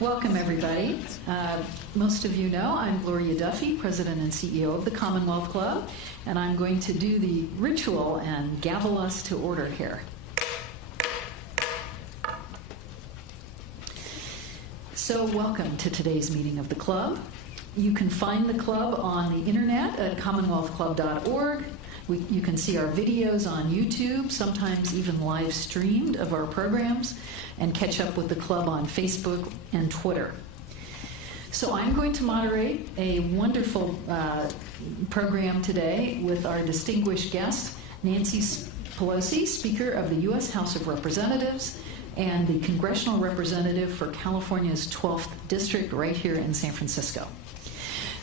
Welcome, everybody. Most of you know I'm Gloria Duffy, President and CEO of the Commonwealth Club, and I'm going to do the ritual and gavel us to order here. So welcome to today's meeting of the club. You can find the club on the internet at commonwealthclub.org. You can see our videos on YouTube, sometimes even live streamed of our programs, and catch up with the club on Facebook and Twitter. So I'm going to moderate a wonderful program today with our distinguished guest, Nancy Pelosi, Speaker of the U.S. House of Representatives and the Congressional Representative for California's 12th District right here in San Francisco.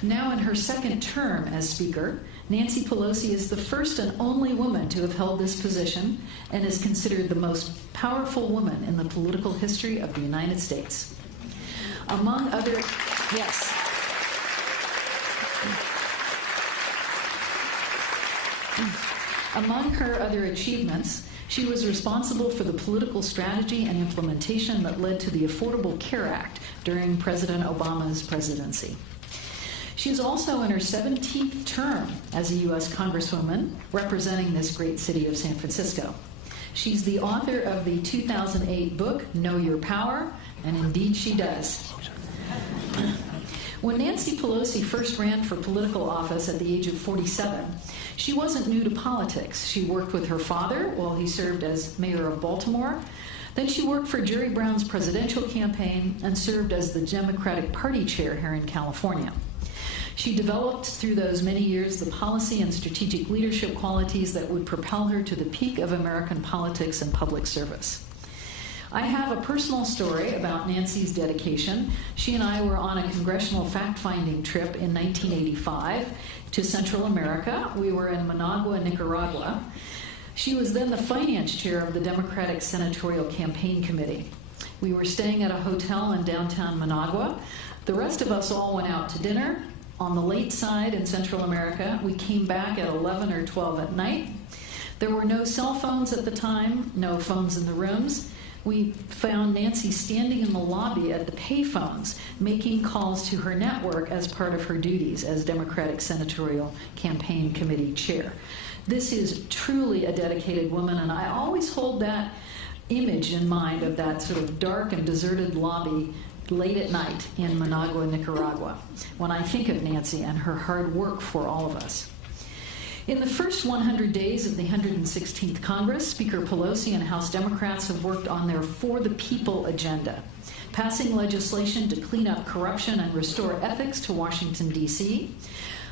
Now in her second term as Speaker, Nancy Pelosi is the first and only woman to have held this position and is considered the most powerful woman in the political history of the United States. Among other, yes. Among her other achievements, she was responsible for the political strategy and implementation that led to the Affordable Care Act during President Obama's presidency. She is also in her 17th term as a U.S. Congresswoman representing this great city of San Francisco. She's the author of the 2008 book, Know Your Power, and indeed she does. When Nancy Pelosi first ran for political office at the age of 47, she wasn't new to politics. She worked with her father while he served as mayor of Baltimore. Then she worked for Jerry Brown's presidential campaign and served as the Democratic Party chair here in California. She developed through those many years the policy and strategic leadership qualities that would propel her to the peak of American politics and public service. I have a personal story about Nancy's dedication. She and I were on a congressional fact-finding trip in 1985 to Central America. We were in Managua, Nicaragua. She was then the finance chair of the Democratic Senatorial Campaign Committee. We were staying at a hotel in downtown Managua. The rest of us all went out to dinner on the late side in Central America. We came back at 11 or 12 at night. There were no cell phones at the time, no phones in the rooms. We found Nancy standing in the lobby at the payphones, making calls to her network as part of her duties as Democratic Senatorial Campaign Committee chair. This is truly a dedicated woman, and I always hold that image in mind of that sort of dark and deserted lobby late at night in Managua, Nicaragua, when I think of Nancy and her hard work for all of us. In the first 100 days of the 116th Congress, Speaker Pelosi and House Democrats have worked on their For the People agenda, passing legislation to clean up corruption and restore ethics to Washington, D.C.,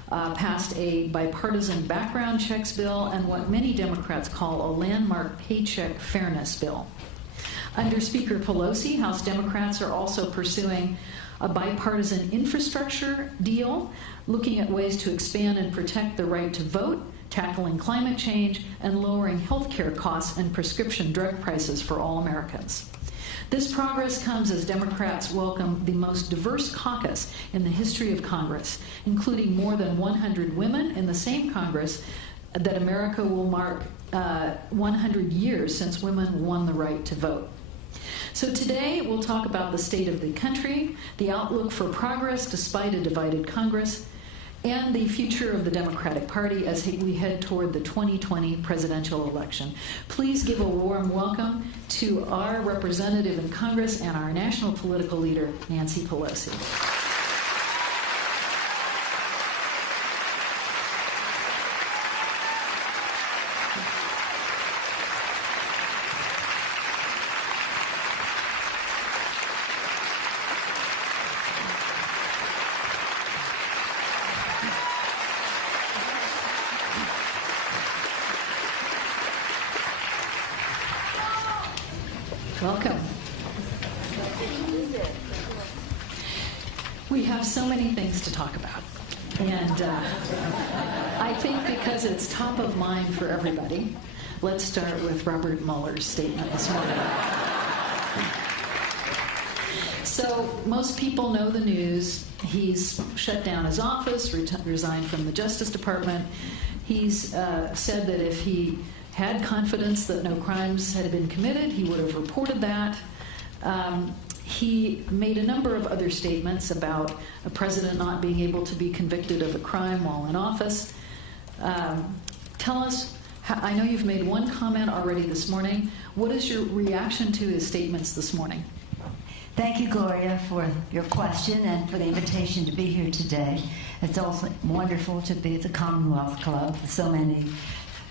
passed a bipartisan background checks bill, and what many Democrats call a landmark paycheck fairness bill. Under Speaker Pelosi, House Democrats are also pursuing a bipartisan infrastructure deal, looking at ways to expand and protect the right to vote, tackling climate change, and lowering health care costs and prescription drug prices for all Americans. This progress comes as Democrats welcome the most diverse caucus in the history of Congress, including more than 100 women in the same Congress that America will mark 100 years since women won the right to vote. So today we'll talk about the state of the country, the outlook for progress despite a divided Congress, and the future of the Democratic Party as we head toward the 2020 presidential election. Please give a warm welcome to our representative in Congress and our national political leader, Nancy Pelosi. Welcome. We have so many things to talk about. And I think because it's top of mind for everybody, let's start with Robert Mueller's statement this morning. So most people know the news. He's shut down his office, resigned from the Justice Department. He's said that if he had confidence that no crimes had been committed, he would have reported that. He made a number of other statements about a president not being able to be convicted of a crime while in office. Tell us, I know you've made one comment already this morning. What is your reaction to his statements this morning? Thank you, Gloria, for your question and for the invitation to be here today. It's also wonderful to be at the Commonwealth Club with so many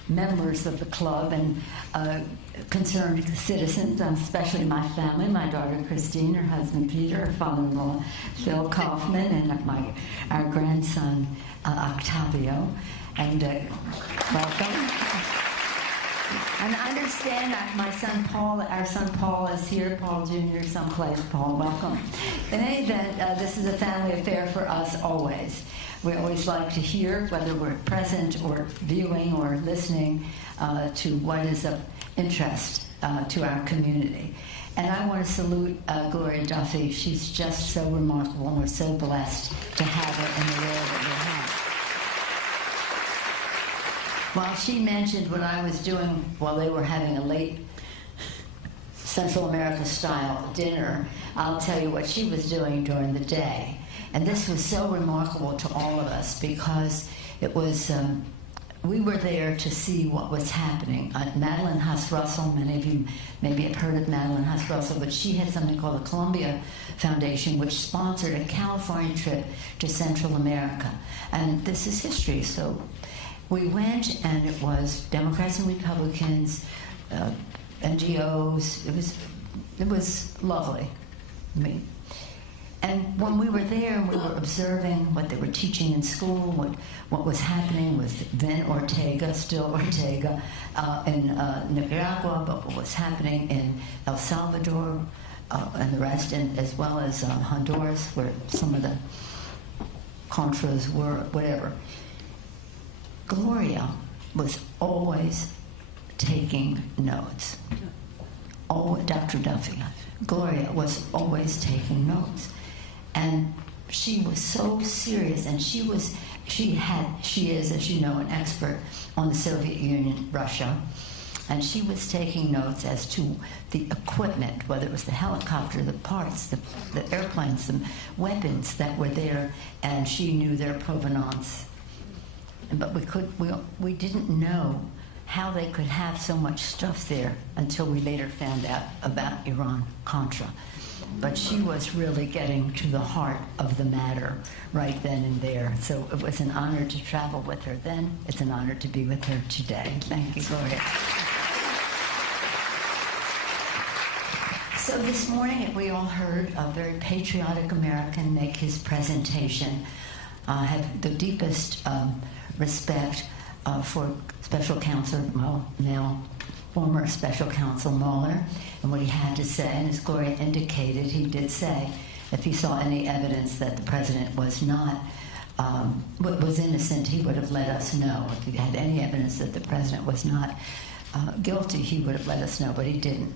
members of the club and concerned citizens, especially my family, my daughter Christine, her husband Peter, her father-in-law Phil Kaufman, and our grandson Octavio. And welcome. And I understand that my son Paul, our son Paul is here, Paul Jr., someplace. Paul, welcome. In any event, this is a family affair for us always. We always like to hear, whether we're present or viewing or listening, to what is of interest to our community. And I want to salute Gloria Duffy. She's just so remarkable, and we're so blessed to have her in the role that we have. While she mentioned what I was doing while they were having a late Central America-style dinner, I'll tell you what she was doing during the day. And this was so remarkable to all of us because it was, we were there to see what was happening. Madeline Huss-Russell, many of you maybe have heard of Madeline Huss-Russell, but she had something called the Columbia Foundation, which sponsored a California trip to Central America. And this is history, so we went, and it was Democrats and Republicans, NGOs. It was lovely. I mean, and when we were there and we were observing what they were teaching in school, what was happening with then Ortega, still Ortega, in Nicaragua, but what was happening in El Salvador and the rest, and as well as Honduras, where some of the Contras were, whatever. Gloria was always taking notes. Oh, Dr. Duffy. Gloria was always taking notes. And she was so serious, and she is, as you know, an expert on the Soviet Union, Russia. And she was taking notes as to the equipment, whether it was the helicopter, the parts, the airplanes, the weapons that were there, and she knew their provenance. But we didn't know how they could have so much stuff there until we later found out about Iran-Contra. But she was really getting to the heart of the matter right then and there. So it was an honor to travel with her then. It's an honor to be with her today. Thank you, Gloria. So this morning, we all heard a very patriotic American make his presentation. I have the deepest respect for Special Counsel, now former Special Counsel Mueller, and what he had to say. And as Gloria indicated, he did say if he saw any evidence that the president was not, was innocent, he would have let us know. If he had any evidence that the president was not guilty, he would have let us know, but he didn't.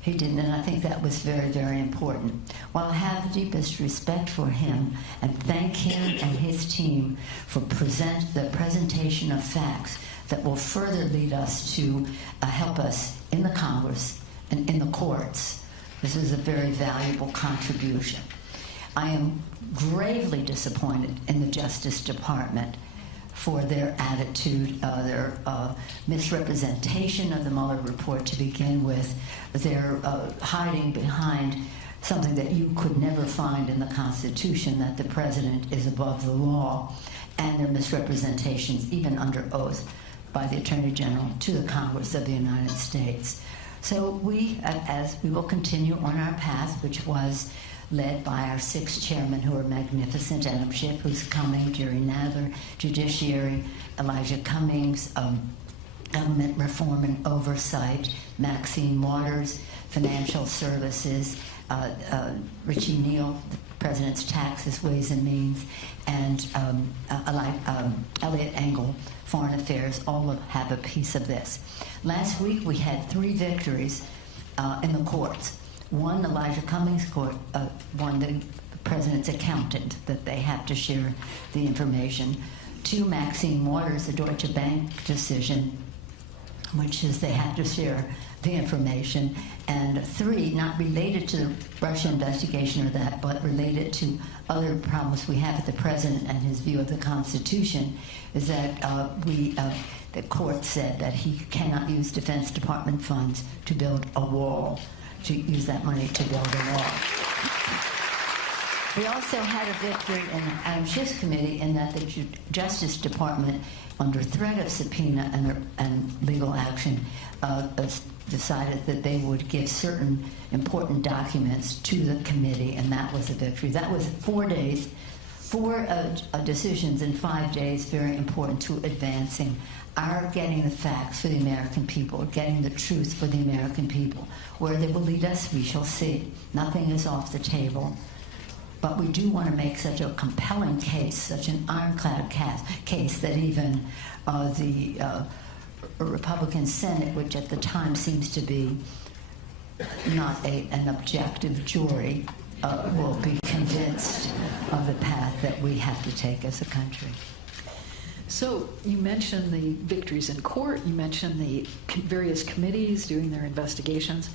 He didn't, and I think that was very, very important. While I have the deepest respect for him and thank him and his team for the presentation of facts that will further lead us to help us in the Congress and in the courts, this is a very valuable contribution. I am gravely disappointed in the Justice Department for their attitude, their misrepresentation of the Mueller report to begin with, their hiding behind something that you could never find in the Constitution, that the president is above the law, and their misrepresentations, even under oath by the Attorney General to the Congress of the United States. So we, as we will continue on our path, which was led by our 6 chairmen who are magnificent, Adam Schiff, who's coming, Jerry Nadler, Judiciary, Elijah Cummings, Government Reform and Oversight, Maxine Waters, Financial Services, Richie Neal, the President's Taxes, Ways and Means, and Elliot Engel, Foreign Affairs, all have a piece of this. Last week we had 3 victories in the courts. One, Elijah Cummings' court won the president's accountant, that they have to share the information. 2, Maxine Waters, the Deutsche Bank decision, which is they have to share the information, and 3, not related to the Russia investigation or that, but related to other problems we have with the president and his view of the Constitution, is that the court said that he cannot use Defense Department funds to build a wall, to use that money to build a wall. We also had a victory in Adam Schiff's committee in that the Justice Department, under threat of subpoena and legal action, decided that they would give certain important documents to the committee, and that was a victory. That was 4 days, 4 decisions in 5 days, very important to advancing our getting the facts for the American people, getting the truth for the American people. Where they will lead us, we shall see. Nothing is off the table. But we do want to make such a compelling case, such an ironclad case, that even the Republican Senate, which at the time seems to be not an objective jury, will be convinced of the path that we have to take as a country. So you mentioned the victories in court, you mentioned the various committees doing their investigations.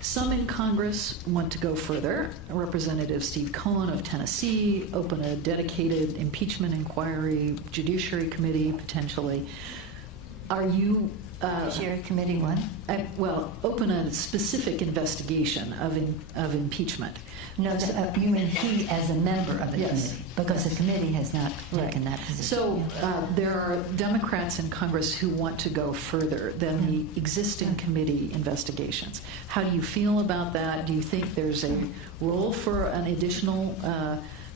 Some in Congress want to go further. Representative Steve Cohen of Tennessee open a dedicated impeachment inquiry, Judiciary Committee potentially. Are you... Judiciary Committee what? Well, open a specific investigation of impeachment. No, you mean he as a member of the Yes. committee, because the committee has not taken that position. So there are Democrats in Congress who want to go further than the existing committee investigations. How do you feel about that? Do you think there's a role for an additional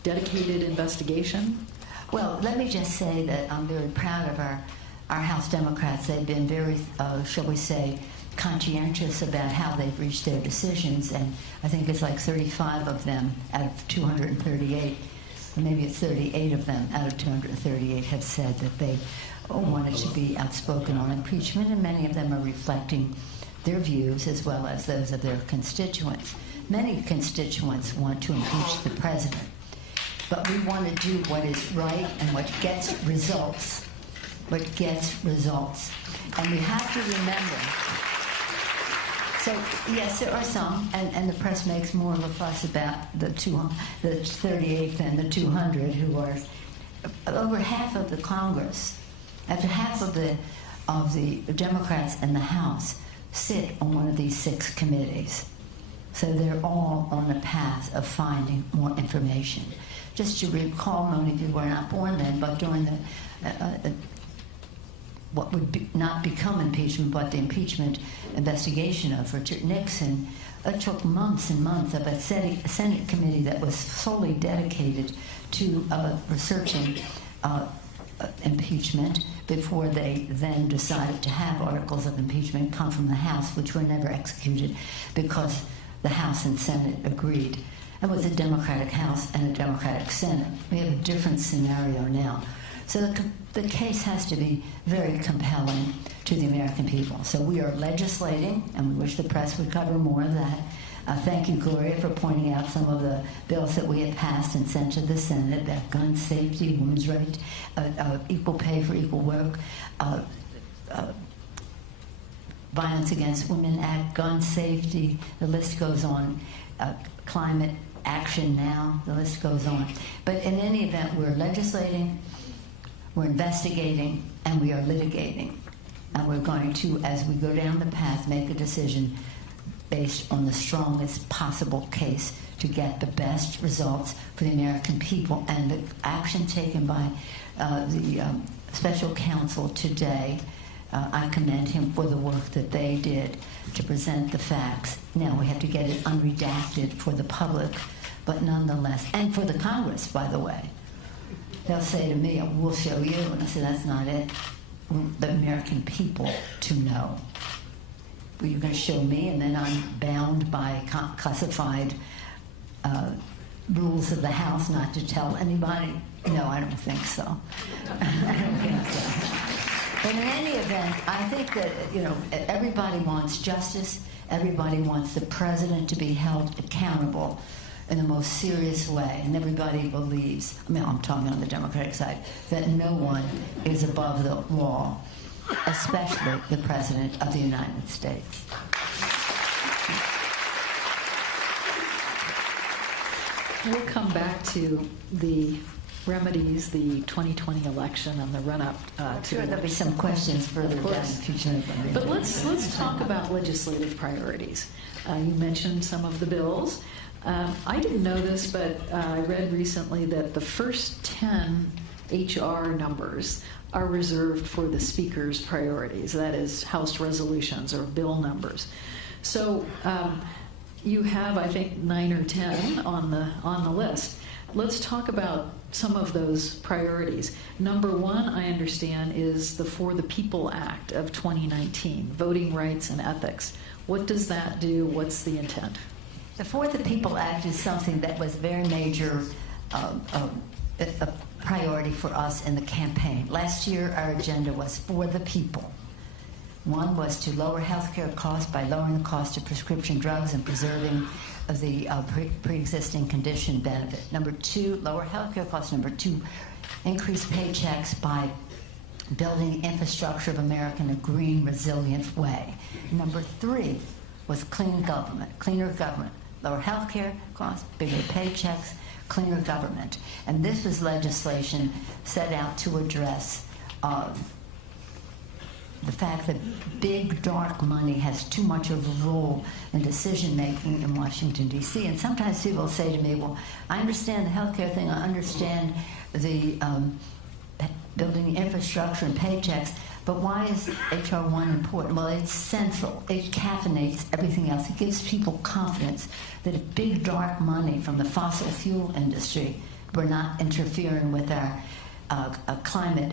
dedicated investigation? Well, let me just say that I'm very proud of our House Democrats. They've been very, shall we say, conscientious about how they've reached their decisions, and I think it's like 35 of them out of 238, or maybe it's 38 of them out of 238 have said that they wanted to be outspoken on impeachment, and many of them are reflecting their views as well as those of their constituents. Many constituents want to impeach the president, but we want to do what is right and what gets results. What gets results. And we have to remember. So, yes, there are some, and the press makes more of a fuss about the 38 than the 200, who are over half of the Congress, after half of the Democrats in the House sit on one of these 6 committees. So they're all on the path of finding more information. Just to recall, many of you were not born then, but during the what would not become impeachment, but the impeachment investigation of Richard Nixon, it took months and months of a Senate committee that was solely dedicated to researching impeachment before they then decided to have articles of impeachment come from the House, which were never executed because the House and Senate agreed. It was a Democratic House and a Democratic Senate. We have a different scenario now. So the case has to be very compelling to the American people. So we are legislating, and we wish the press would cover more of that. Thank you, Gloria, for pointing out some of the bills that we have passed and sent to the Senate, that gun safety, women's rights, equal pay for equal work, Violence Against Women Act, gun safety, the list goes on, climate action now, the list goes on. But in any event, we're legislating, we're investigating, and we are litigating. And we're going to, as we go down the path, make a decision based on the strongest possible case to get the best results for the American people. And the action taken by the special counsel today, I commend him for the work that they did to present the facts. Now we have to get it unredacted for the public, but nonetheless, and for the Congress, by the way. They'll say to me, we'll show you. And I say, that's not it. The American people to know. Well, you're going to show me, and then I'm bound by classified rules of the House not to tell anybody? No, I don't think so. I don't think so. But in any event, I think that, everybody wants justice. Everybody wants the president to be held accountable in the most serious way, and everybody believes, I'm talking on the Democratic side, that no one is above the law. especially the President of the United States. We'll come back to the remedies, the 2020 election, and the run-up I'm to sure there'll be some questions further down the future. But let's talk about legislative priorities. You mentioned some of the bills. I didn't know this, but I read recently that the first 10 HR numbers are reserved for the Speaker's priorities. That is, House resolutions or bill numbers. So you have, I think, 9 or 10 on the list. Let's talk about some of those priorities. Number one, I understand, is the For the People Act of 2019, voting rights and ethics. What does that do? What's the intent? The For the People Act is something that was very major, a priority for us in the campaign. Last year, our agenda was for the people. One was to lower health care costs by lowering the cost of prescription drugs and preserving the pre-existing condition benefit. Number two, lower health care costs. Number two, increase paychecks by building the infrastructure of America in a green, resilient way. Number three was cleaner government, lower health care costs, bigger paychecks, cleaner government. And this was legislation set out to address the fact that big, dark money has too much of a role in decision-making in Washington, D.C. And sometimes people say to me, well, I understand the healthcare thing, I understand the building infrastructure and paychecks, but why is H.R. 1 important? Well, it's central. It caffeinates everything else. It gives people confidence that if big, dark money from the fossil fuel industry were not interfering with our climate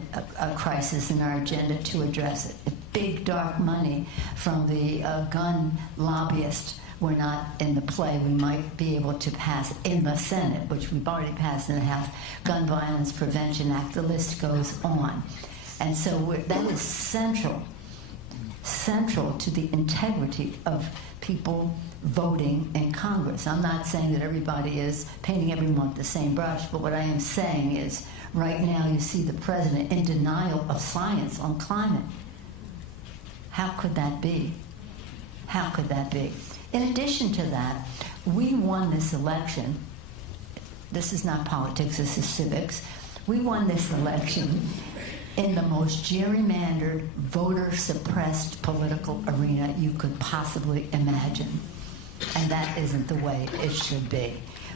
crisis and our agenda to address it. If big, dark money from the gun lobbyists were not in the play, we might be able to pass in the Senate, which we've already passed in the House, Gun Violence Prevention Act. The list goes on. And so that is central to the integrity of people voting in Congress. I'm not saying that everybody is painting everyone with the same brush, but what I am saying is right now you see the president in denial of science on climate. How could that be? How could that be? In addition to that, we won this election. This is not politics, this is civics. We won this election in the most gerrymandered, voter-suppressed political arena you could possibly imagine. And that isn't the way it should be.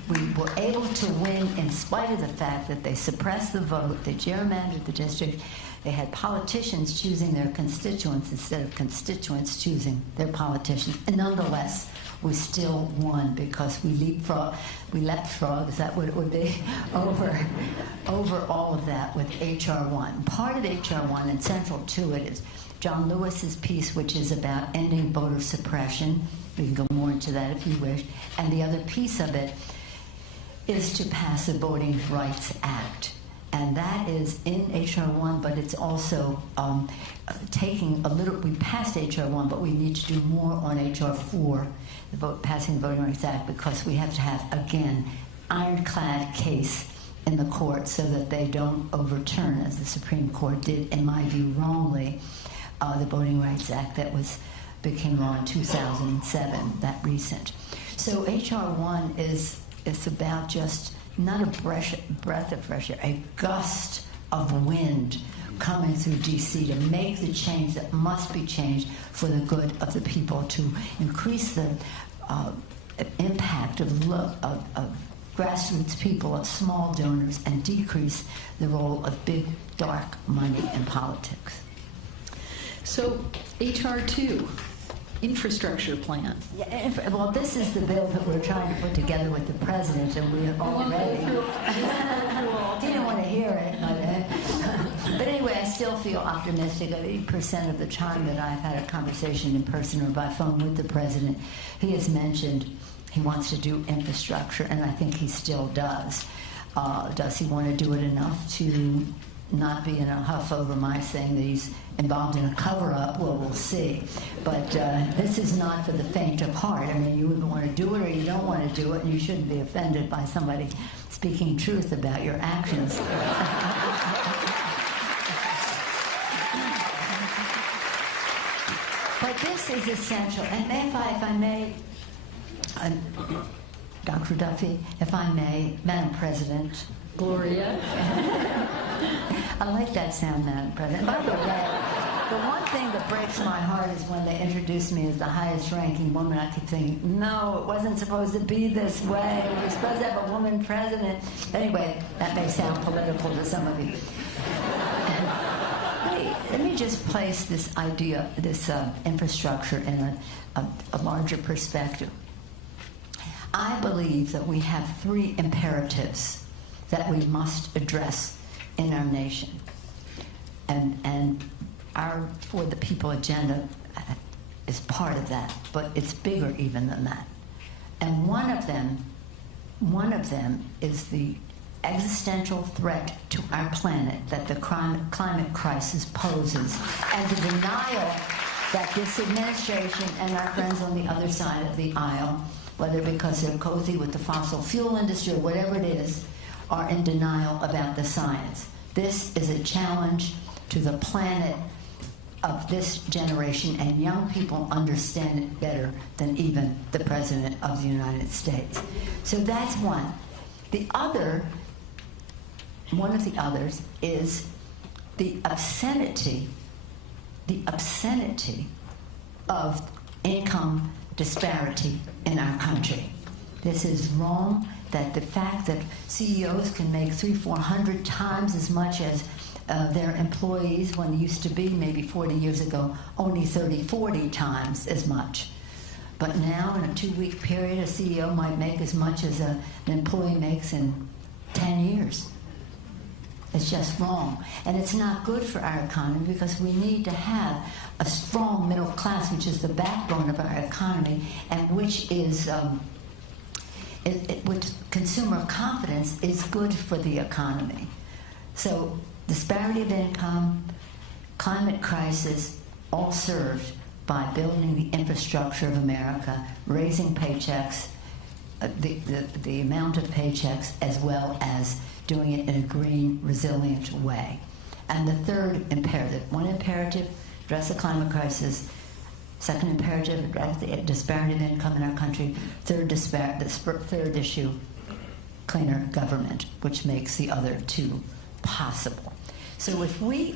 We were able to win in spite of the fact that they suppressed the vote, they gerrymandered the district, they had politicians choosing their constituents instead of constituents choosing their politicians. And nonetheless, we still won because we leapfrog, is that what it would be? over all of that with H.R. 1. Part of H.R. 1 and central to it is John Lewis's piece, which is about ending voter suppression. We can go more into that if you wish. And the other piece of it is to pass the Voting Rights Act. And that is in H.R. 1, but it's also taking a little, we passed H.R. 1, but we need to do more on H.R. 4, passing the Voting Rights Act, because we have to have, again, ironclad case in the court so that they don't overturn, as the Supreme Court did, in my view, wrongly, the Voting Rights Act that became law in 2007, that recent. So H.R. 1 is about just not a breath of fresh air, a gust of wind coming through D.C. to make the change that must be changed for the good of the people, to increase the impact of grassroots people, of small donors, and decrease the role of big, dark money in politics. So, H.R. 2. Infrastructure plan. Yeah, well, this is the bill that we're trying to put together with the president, and we have already. Didn't want to hear it, but anyway, I still feel optimistic. 80% of the time that I've had a conversation in person or by phone with the president, he has mentioned he wants to do infrastructure, and I think he still does. Does he want to do it enough to not be in a huff over my saying that he's involved in a cover-up? Well, we'll see. But this is not for the faint of heart. I mean, you either want to do it or you don't want to do it, and you shouldn't be offended by somebody speaking truth about your actions. But this is essential. And if I may, Dr. Duffy, if I may, Madam President. Gloria. I like that sound, Madam President. By the way, the one thing that breaks my heart is when they introduce me as the highest ranking woman. I keep thinking, no, it wasn't supposed to be this way. We're supposed to have a woman president. Anyway, that may sound political to some of you. Let me just place this idea, this infrastructure in a larger perspective. I believe that we have three imperatives that we must address in our nation. And our For the People agenda is part of that, but it's bigger even than that. And one of them is the existential threat to our planet that the climate crisis poses, and the denial that this administration and our friends on the other side of the aisle, whether because they're cozy with the fossil fuel industry or whatever it is, are in denial about the science. This is a challenge to the planet of this generation, and young people understand it better than even the President of the United States. So that's one. One of the others is the obscenity of income disparity in our country. This is wrong, that the fact that CEOs can make 300-400 times as much as their employees, when it used to be maybe 40 years ago, only 30-40 times as much. But now, in a 2-week period, a CEO might make as much as an employee makes in 10 years. It's just wrong. And it's not good for our economy, because we need to have a strong middle class, which is the backbone of our economy, and which is, with consumer confidence, is good for the economy. So disparity of income, climate crisis, all served by building the infrastructure of America, raising paychecks, the amount of paychecks, as well as doing it in a green, resilient way. And the third imperative, one imperative, address the climate crisis. Second imperative, address the disparity of income in our country. Third issue, cleaner government, which makes the other two possible. So if we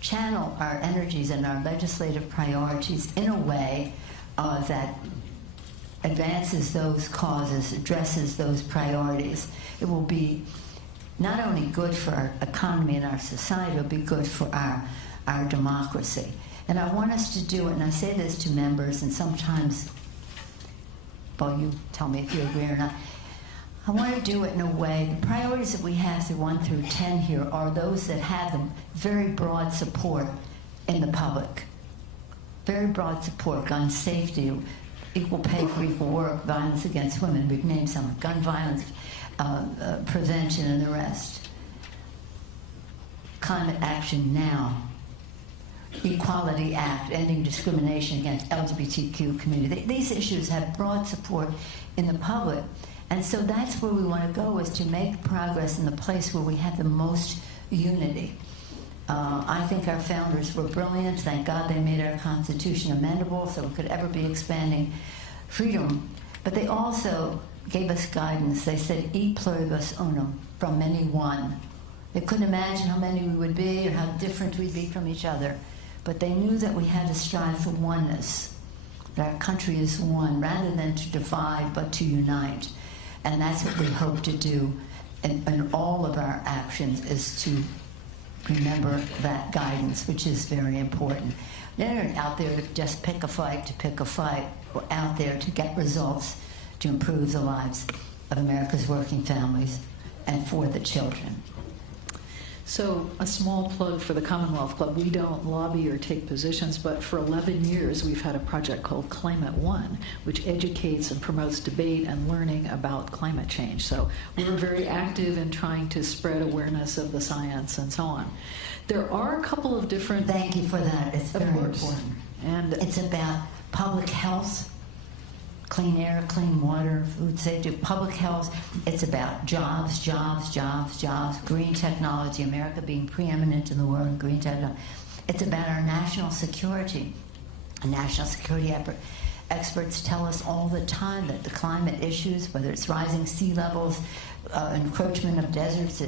channel our energies and our legislative priorities in a way that advances those causes, addresses those priorities, it will be not only good for our economy and our society, it will be good for our democracy. And I want us to do it, and I say this to members, and sometimes, well, you tell me if you agree or not. I want to do it in a way, the priorities that we have through 1 through 10 here are those that have the very broad support in the public. Very broad support: gun safety, equal pay for equal work, violence against women, we've named some, gun violence prevention, and the rest. Climate action now. Equality Act, ending discrimination against LGBTQ community. These issues have broad support in the public. And so that's where we want to go, is to make progress in the place where we have the most unity. I think our founders were brilliant. Thank God they made our Constitution amendable so we could ever be expanding freedom. But they also gave us guidance. They said, e pluribus unum, from many one. They couldn't imagine how many we would be or how different we'd be from each other. But they knew that we had to strive for oneness, that our country is one, rather than to divide, but to unite. And that's what we hope to do in all of our actions, is to remember that guidance, which is very important. They're not out there to just pick a fight to pick a fight. We're out there to get results to improve the lives of America's working families and for the children. So a small plug for the Commonwealth Club. We don't lobby or take positions, but for 11 years we've had a project called Climate One, which educates and promotes debate and learning about climate change. So we're very active in trying to spread awareness of the science and so on. There are a couple of different... Thank you for that. It's very important. And it's about public health, clean air, clean water, food safety, public health. It's about jobs, jobs, jobs, jobs, green technology, America being preeminent in the world in green technology. It's about our national security. National security experts tell us all the time that the climate issues, whether it's rising sea levels, encroachment of deserts,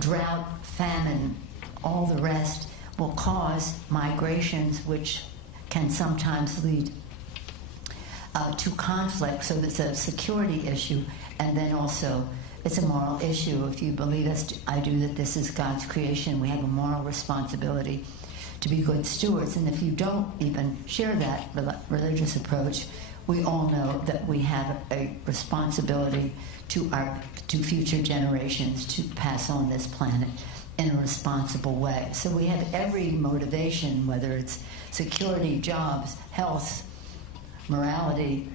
drought, famine, all the rest, will cause migrations which can sometimes lead to conflict. So it's a security issue, and then also it's a moral issue. If you believe, as I do, that this is God's creation, we have a moral responsibility to be good stewards. And if you don't even share that religious approach, we all know that we have a responsibility to future generations to pass on this planet in a responsible way. So we have every motivation, whether it's security, jobs, health, morality,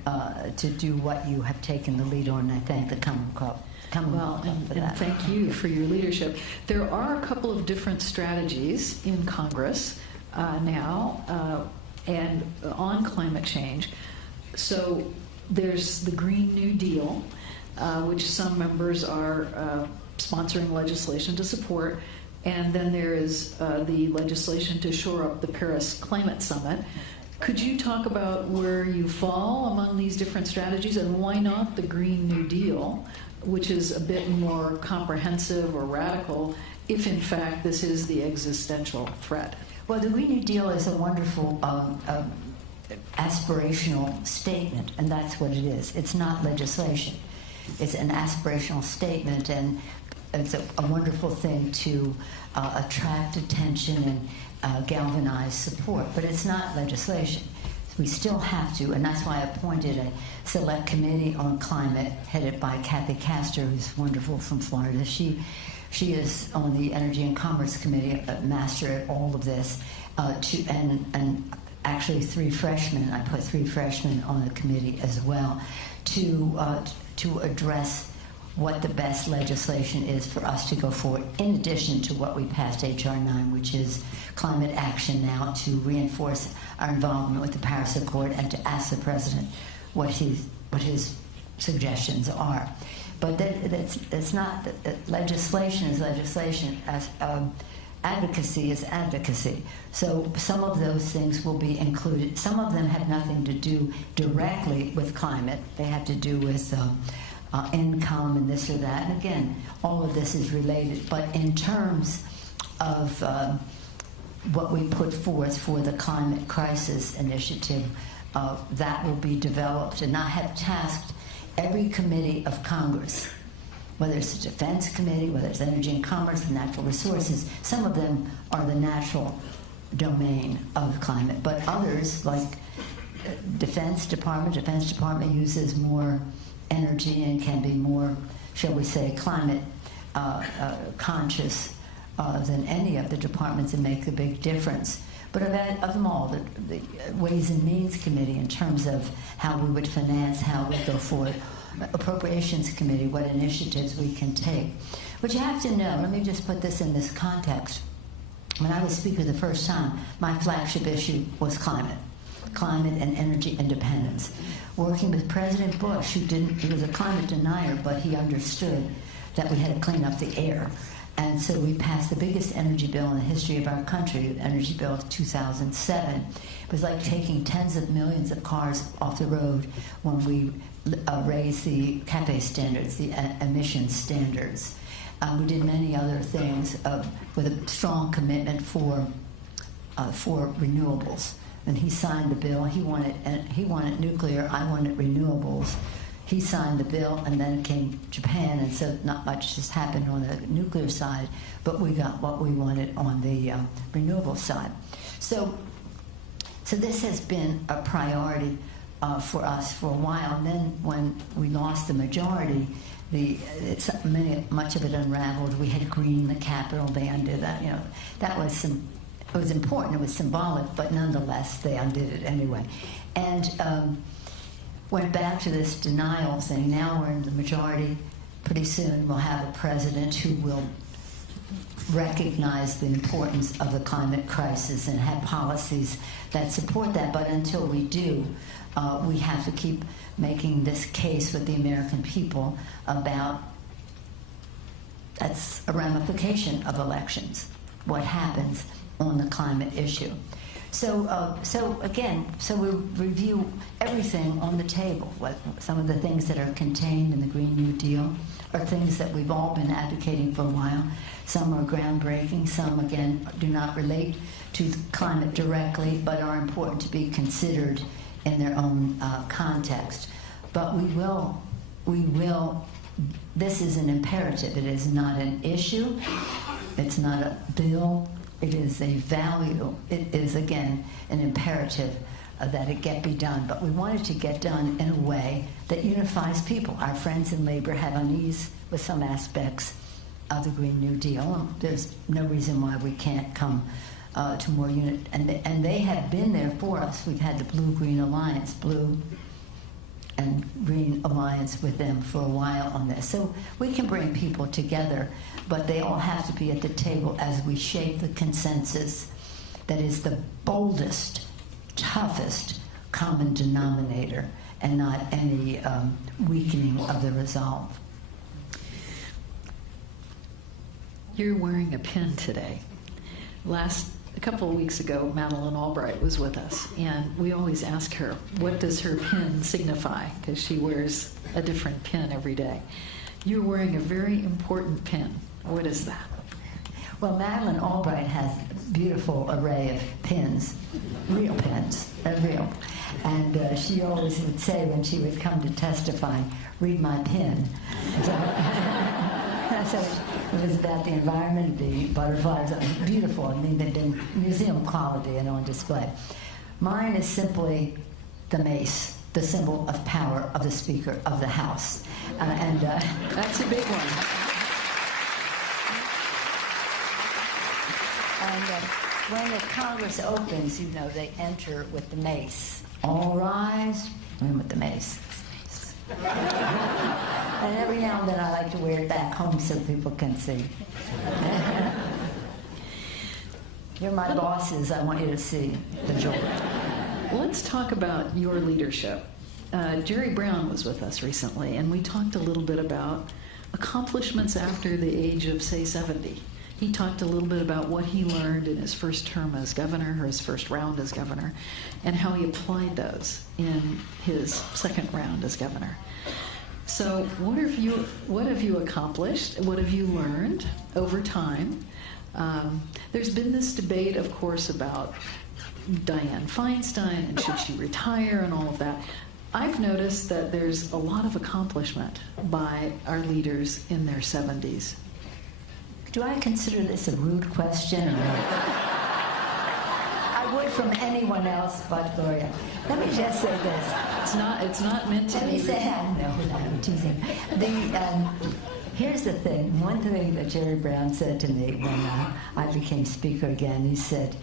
to do what you have taken the lead on. I thank the Commonwealth. Well, and thank you for your leadership. There are a couple of different strategies in Congress now and on climate change. So there's the Green New Deal, which some members are sponsoring legislation to support, and then there is the legislation to shore up the Paris Climate Summit. Could you talk about where you fall among these different strategies, and why not the Green New Deal, which is a bit more comprehensive or radical, if in fact this is the existential threat? Well, the Green New Deal is a wonderful aspirational statement, and that's what it is. It's not legislation. It's an aspirational statement, and it's a wonderful thing to attract attention and galvanize support, but it's not legislation. We still have to, and that's why I appointed a select committee on climate headed by Kathy Castor, who's wonderful from Florida. She is on the Energy and Commerce Committee, a master at all of this, and actually 3 freshmen. I put 3 freshmen on the committee as well to address what the best legislation is for us to go forward, in addition to what we passed H.R. 9, which is climate action now, to reinforce our involvement with the Paris Accord and to ask the President what his suggestions are. But it's not legislation is legislation, as advocacy is advocacy. So some of those things will be included. Some of them have nothing to do directly with climate. They have to do with income and this or that. And again, all of this is related. But in terms of what we put forth for the Climate Crisis Initiative, that will be developed. And I have tasked every committee of Congress, whether it's the Defense Committee, whether it's Energy and Commerce, and Natural Resources. Some of them are the natural domain of climate, but others, like Defense Department uses more energy and can be more, shall we say, climate conscious than any of the departments, and make a big difference. But of them all, the Ways and Means Committee, in terms of how we would finance, how we go forward, Appropriations Committee, what initiatives we can take. But you have to know, let me just put this in this context. When I was Speaker the first time, my flagship issue was climate and energy independence. Working with President Bush, he was a climate denier, but he understood that we had to clean up the air. And so we passed the biggest energy bill in the history of our country, the Energy Bill of 2007. It was like taking tens of millions of cars off the road when we raised the CAFE standards, the emissions standards. We did many other things with a strong commitment for renewables. And he signed the bill. He wanted nuclear. I wanted renewables. He signed the bill, and then came Japan, and so not much has happened on the nuclear side, but we got what we wanted on the renewable side. So this has been a priority for us for a while. And then when we lost the majority, much of it unraveled. We had greened the Capitol. They undid that. That was it was important. It was symbolic, but nonetheless, they undid it anyway. And went back to this denial thing. Now we're in the majority. Pretty soon we'll have a president who will recognize the importance of the climate crisis and have policies that support that. But until we do, we have to keep making this case with the American people about that's a ramification of elections, what happens on the climate issue. So we review everything on the table. What some of the things that are contained in the Green New Deal are things that we've all been advocating for a while. Some are groundbreaking. Some, again, do not relate to climate directly, but are important to be considered in their own context. But we will. This is an imperative. It is not an issue. It's not a bill. It is a value. It is, again, an imperative that it be done. But we want it to get done in a way that unifies people. Our friends in labor have unease with some aspects of the Green New Deal. There's no reason why we can't come to more unit. And they have been there for us. We've had the Blue-Green Alliance, Blue and Green Alliance with them for a while on this. So we can bring people together, but they all have to be at the table as we shape the consensus that is the boldest, toughest common denominator and not any weakening of the resolve. You're wearing a pin today. A couple of weeks ago, Madeleine Albright was with us, and we always ask her, what does her pin signify? Because she wears a different pin every day. You're wearing a very important pin. What is that? Well, Madeleine Albright has a beautiful array of pins, real pins, they're real. And she always would say when she would come to testify, read my pin. So it was about the environment, the butterflies, beautiful. I mean, they've been museum quality and on display. Mine is simply the mace, the symbol of power of the Speaker of the House. That's a big one. And when the Congress opens, you know, they enter with the mace. All rise, and with the mace. And every now and then I like to wear it back home so people can see. You're my bosses. I want you to see the joy. Let's talk about your leadership. Jerry Brown was with us recently, and we talked a little bit about accomplishments after the age of, say, 70. He talked a little bit about what he learned in his first term as governor, or his first round as governor, and how he applied those in his second round as governor. So what have you accomplished? What have you learned over time? There's been this debate, of course, about Dianne Feinstein and should she retire and all of that. I've noticed that there's a lot of accomplishment by our leaders in their 70s. Do I consider this a rude question? I would from anyone else but Gloria. Let me just say this. It's not meant to be. Let me say, no, I'm teasing. Here's the thing. One thing that Jerry Brown said to me when I became Speaker again, he said,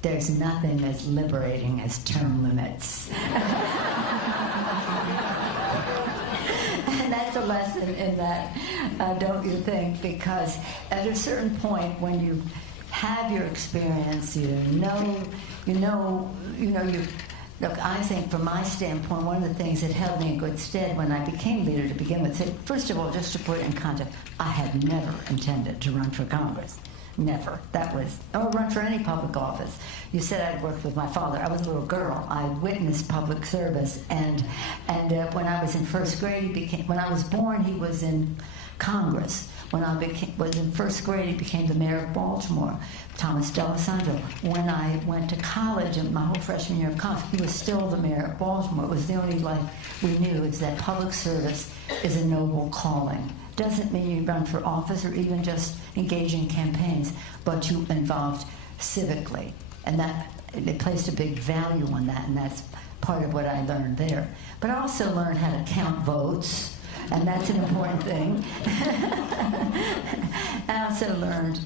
"There's nothing as liberating as term limits." And that's a lesson in that, don't you think? Because at a certain point, when you have your experience, look, I think from my standpoint, one of the things that held me in good stead when I became leader to begin with, first of all, just to put it in context, I had never intended to run for Congress. Never. Or run for any public office. You said I'd worked with my father. I was a little girl. I witnessed public service, and when I was in first grade, when I was born, he was in Congress. When I was in first grade, he became the mayor of Baltimore, Thomas D'Alessandro. When I went to college, and my whole freshman year of college, he was still the mayor of Baltimore. It was the only life we knew, is that public service is a noble calling. Doesn't mean you run for office or even just engage in campaigns, but you involved civically. And they placed a big value on that, and that's part of what I learned there. But I also learned how to count votes, and that's an important thing. I also learned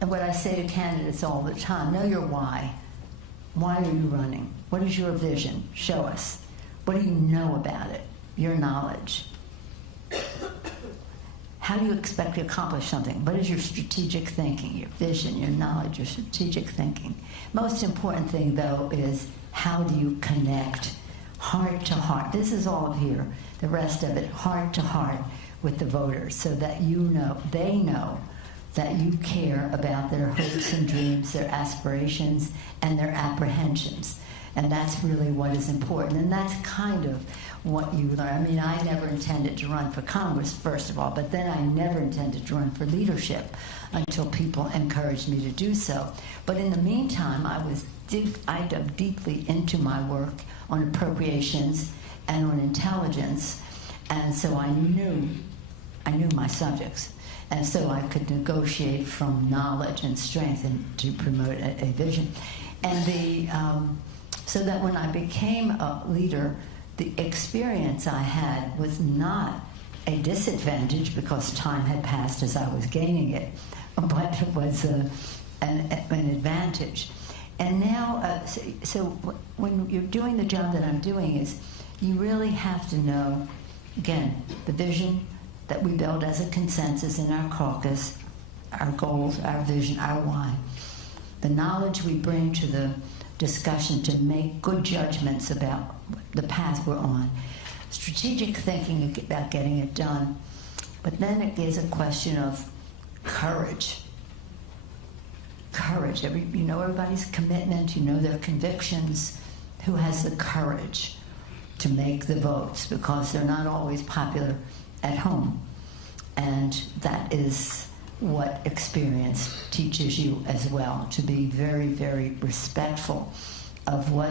what I say to candidates all the time: know your why. Why are you running? What is your vision? Show us. What do you know about it? Your knowledge. How do you expect to accomplish something? What is your strategic thinking, your vision, your knowledge, your strategic thinking? Most important thing, though, is how do you connect heart to heart? This is all of here. The rest of it, heart to heart with the voters, so that they know that you care about their hopes and dreams, their aspirations, and their apprehensions. And that's really what is important. And that's kind of what you learn. I mean, I never intended to run for Congress, first of all, but then I never intended to run for leadership until people encouraged me to do so. But in the meantime, I dug deeply into my work on appropriations and on intelligence, and so I knew my subjects. And so I could negotiate from knowledge and strength and to promote a vision. And so that when I became a leader, the experience I had was not a disadvantage because time had passed as I was gaining it, but it was an advantage. And now, so when you're doing the job that I'm doing is you really have to know, again, the vision that we build as a consensus in our caucus, our goals, our vision, our why, the knowledge we bring to the discussion to make good judgments about the path we're on, strategic thinking about getting it done, but then it is a question of courage. Courage. You know everybody's commitment, you know their convictions. Who has the courage to make the votes, because they're not always popular at home. And that is what experience teaches you as well, to be very, very respectful of what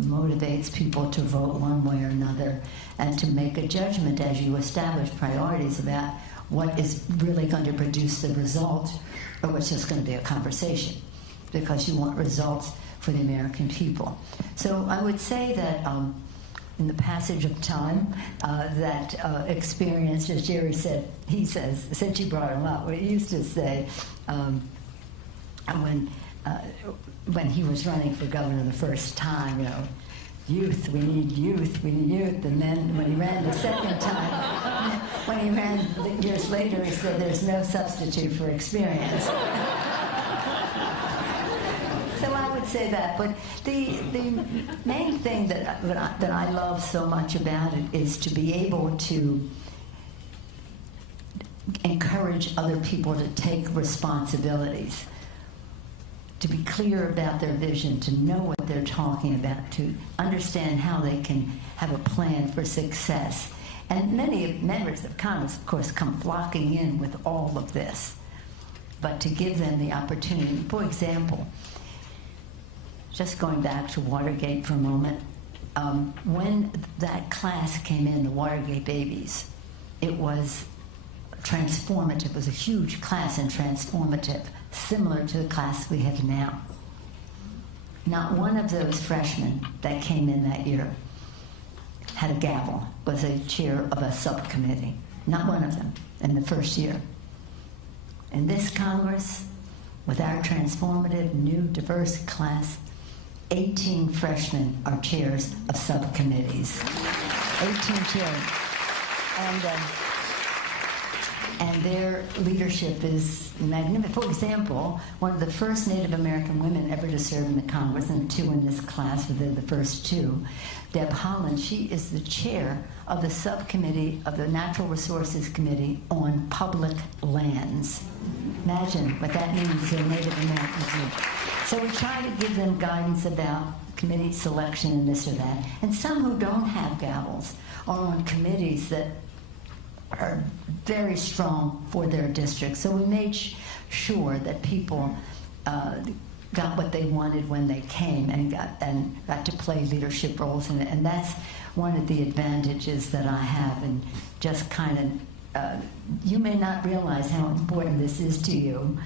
motivates people to vote one way or another, and to make a judgment as you establish priorities about what is really going to produce the result, or what's just going to be a conversation, because you want results for the American people. So I would say that in the passage of time, that experience, as Jerry said, he says, since you brought him up, he used to say when he was running for governor the first time, youth, we need youth, we need youth. And then when he ran the second time, when he ran years later, he said, there's no substitute for experience. So I would say that, but the main thing that I love so much about it is to be able to encourage other people to take responsibilities, to be clear about their vision, to know what they're talking about, to understand how they can have a plan for success. And many members of Congress, of course, come flocking in with all of this, but to give them the opportunity. For example, just going back to Watergate for a moment, when that class came in, the Watergate babies, it was transformative. It was a huge class and transformative, similar to the class we have now. Not one of those freshmen that came in that year had a gavel, was a chair of a subcommittee. Not one of them in the first year. In this Congress, with our transformative, new, diverse class, 18 freshmen are chairs of subcommittees. 18 chairs. And their leadership is magnificent. For example, one of the first Native American women ever to serve in the Congress, and two in this class, but they're the first two, Deb Haaland, she is the chair of the subcommittee of the Natural Resources Committee on Public Lands. Imagine what that means to a Native American group. So we try to give them guidance about committee selection and this or that. And some who don't have gavels are on committees that are very strong for their district. So we made sure that people got what they wanted when they came and got to play leadership roles in it. And that's one of the advantages that I have, and just kind of, you may not realize how important this is to you,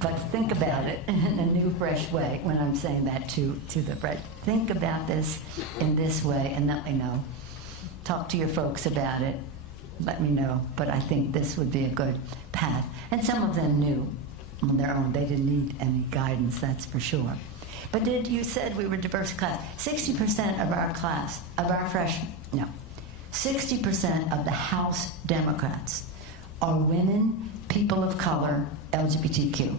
but think about it in a new, fresh way when I'm saying that to the Brett. Think about this in this way and let me know. Talk to your folks about it. Let me know. But I think this would be a good path. And some of them knew on their own. They didn't need any guidance, that's for sure. But you said we were a diverse class. 60% of our class, of our freshmen, no. 60% of the House Democrats are women, people of color, LGBTQ.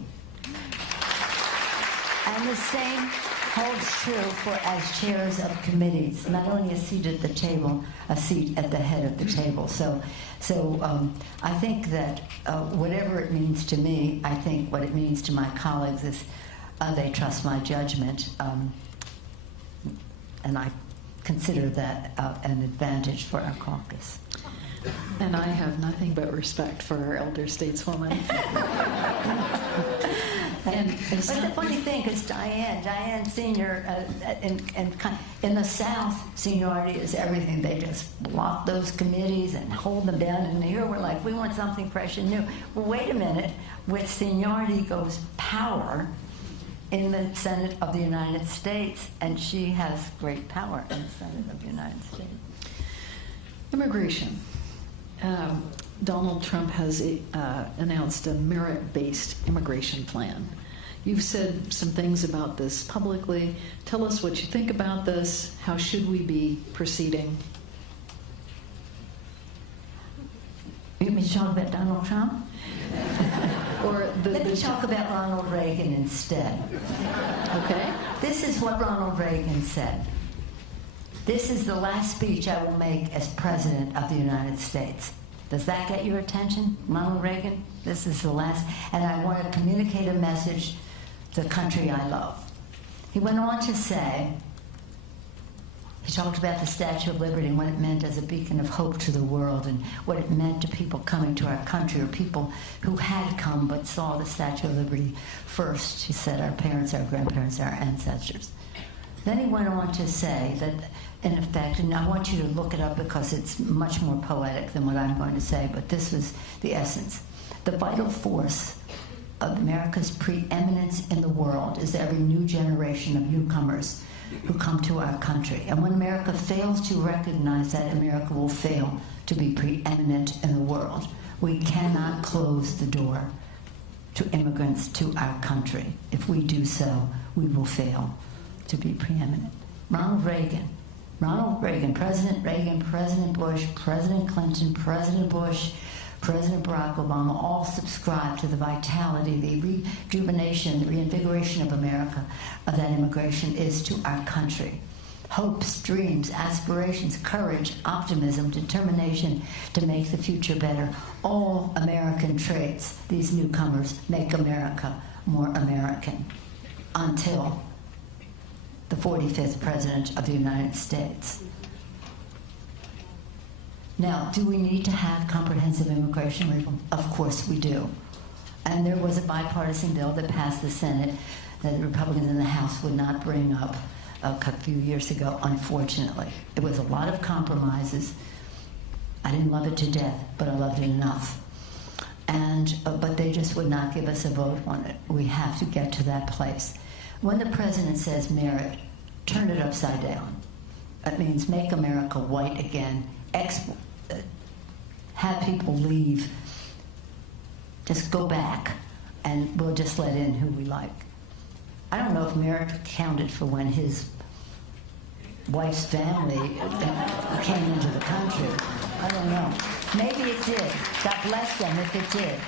And the same holds true for as chairs of committees, not only a seat at the table, a seat at the head of the table. So I think that whatever it means to me, I think what it means to my colleagues is they trust my judgment, and I consider that an advantage for our caucus. And I have nothing but respect for our elder stateswoman. And but the funny thing is Diane Senior, in the South, seniority is everything. They just block those committees and hold them down. And here we're like, we want something fresh and new. Well, wait a minute. With seniority goes power in the Senate of the United States, and she has great power in the Senate of the United States. Immigration. Donald Trump has announced a merit-based immigration plan. You've said some things about this publicly. Tell us what you think about this. How should we be proceeding? You want me to talk about Donald Trump? Let me talk about Ronald Reagan instead. Okay. This is what Ronald Reagan said. This is the last speech I will make as President of the United States. Does that get your attention, Ronald Reagan? This is the last, and I want to communicate a message to the country I love. He went on to say, he talked about the Statue of Liberty and what it meant as a beacon of hope to the world and what it meant to people coming to our country or people who had come but saw the Statue of Liberty first. He said our parents, our grandparents, our ancestors. Then he went on to say that, in effect, and I want you to look it up because it's much more poetic than what I'm going to say, but this was the essence. The vital force of America's preeminence in the world is every new generation of newcomers who come to our country. And when America fails to recognize that, America will fail to be preeminent in the world. We cannot close the door to immigrants to our country. If we do so, we will fail to be preeminent. Ronald Reagan, President Reagan, President Bush, President Clinton, President Bush, President Barack Obama all subscribe to the vitality, the rejuvenation, the reinvigoration of America, of that immigration is to our country. Hopes, dreams, aspirations, courage, optimism, determination to make the future better. All American traits, these newcomers, make America more American until the 45th President of the United States. Now, do we need to have comprehensive immigration reform? Of course we do. And there was a bipartisan bill that passed the Senate that the Republicans in the House would not bring up a few years ago, unfortunately. It was a lot of compromises. I didn't love it to death, but I loved it enough. And but they just would not give us a vote on it. We have to get to that place. When the president says merit, turn it upside down. That means make America white again, have people leave, just go back, and we'll just let in who we like. I don't know if merit counted for when his wife's family came into the country. I don't know. Maybe it did. God bless them if it did.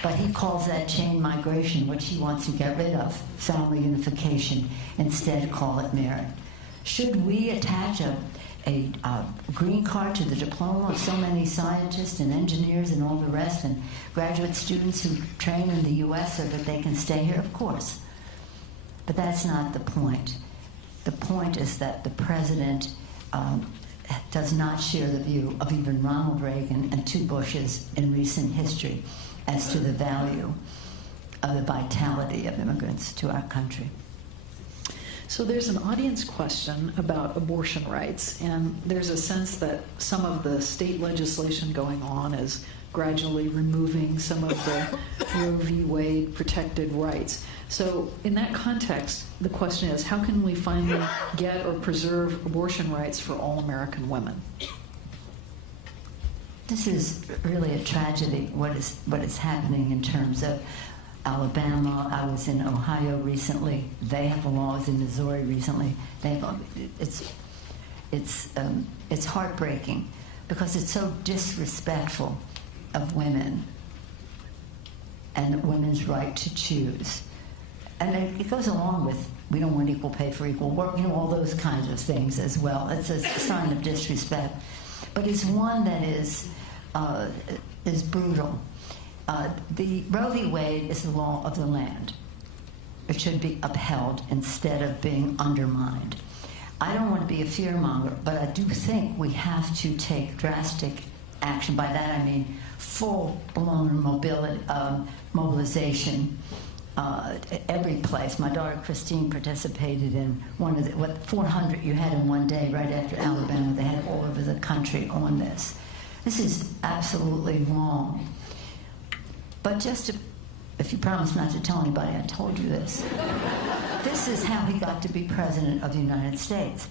But he calls that chain migration, which he wants to get rid of, family unification, instead call it merit. Should we attach a green card to the diploma of so many scientists and engineers and all the rest, and graduate students who train in the U.S. so that they can stay here? Of course. But that's not the point. The point is that the president does not share the view of even Ronald Reagan and two Bushes in recent history as to the value of the vitality of immigrants to our country. So there's an audience question about abortion rights, and there's a sense that some of the state legislation going on is gradually removing some of the Roe v. Wade protected rights. So in that context, the question is, how can we finally get or preserve abortion rights for all American women? This is really a tragedy, what is happening in terms of Alabama. I was in Ohio recently. They have a law. I was in Missouri recently. They have, it's heartbreaking because it's so disrespectful of women and women's right to choose. and it goes along with, we don't want equal pay for equal work, all those kinds of things as well. It's a sign of disrespect. But it's one that is brutal. The Roe v. Wade is the law of the land. It should be upheld instead of being undermined. I don't want to be a fearmonger, but I do think we have to take drastic action. By that I mean full-blown mobilization every place. My daughter Christine participated in one of the 400 you had in one day right after Alabama. They had all over the country on this. This is absolutely wrong. But if you promise not to tell anybody, I told you this. This is how he got to be President of the United States.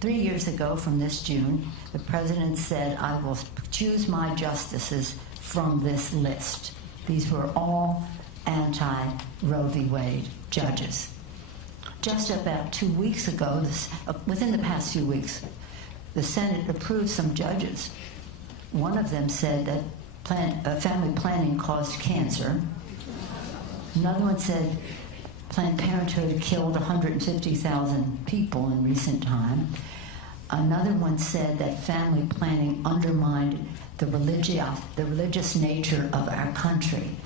3 years ago, from this June, the President said, I will choose my justices from this list. These were all anti-Roe v. Wade judges. Just about 2 weeks ago, within the past few weeks, the Senate approved some judges. One of them said that family planning caused cancer. Another one said Planned Parenthood killed 150,000 people in recent time. Another one said that family planning undermined the religious nature of our country.